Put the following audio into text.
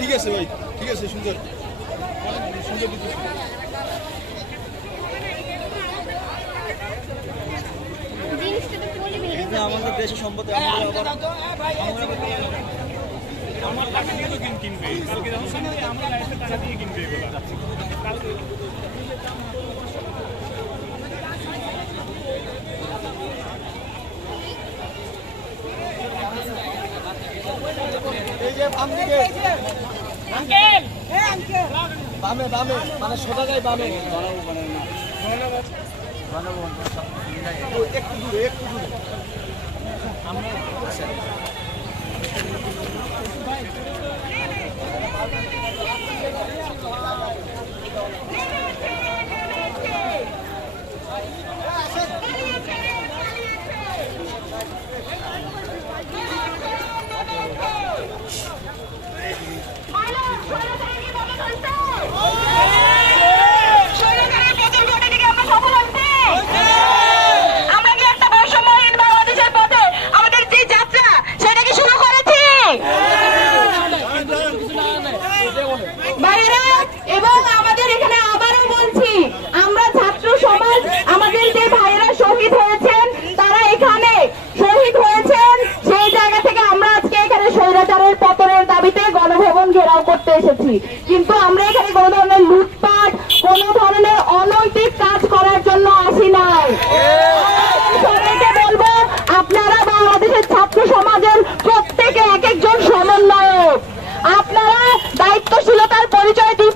ঠিক আছে ভাই, ঠিক আছে, সুন্দর সুন্দর। আমাদের দেশের সম্পদ আমার টাকা দিয়ে তো কিনবে, কালকে যখন আমার লাইফে টাকা দিয়ে কিনবে এগুলো। এই যে বাম দিকে আঙ্কেল, এই আঙ্কেল বামে বামে মানে সোজা যায় বামে বানাবো মানে না বানাবো একটু দূরে আমরা এবং আমাদের এখানে আবারও বলছি, আমরা ছাত্র সমাজ, আমাদের যে ভাইয়েরা শহীদ হয়েছেন, তারা এখানে শহীদ হয়েছেন, সেই জায়গা থেকে আমরা আজকে এখানে স্বৈরাচারের পতনের দাবিতে গণভবন ঘেরাও করতে এসেছি। কিন্তু আমরা এখানে কোনো ধরনের লুটপাট, কোনো ধরনের অনৈতিক কাজ করার জন্য আসি নাই। সবাইকে বলবো, আপনারা বাংলাদেশের ছাত্র সমাজের প্রত্যেকে এক একজন সমন্বয়ক, আপনারা দায়িত্বশীলতার পরিচয় দিয়ে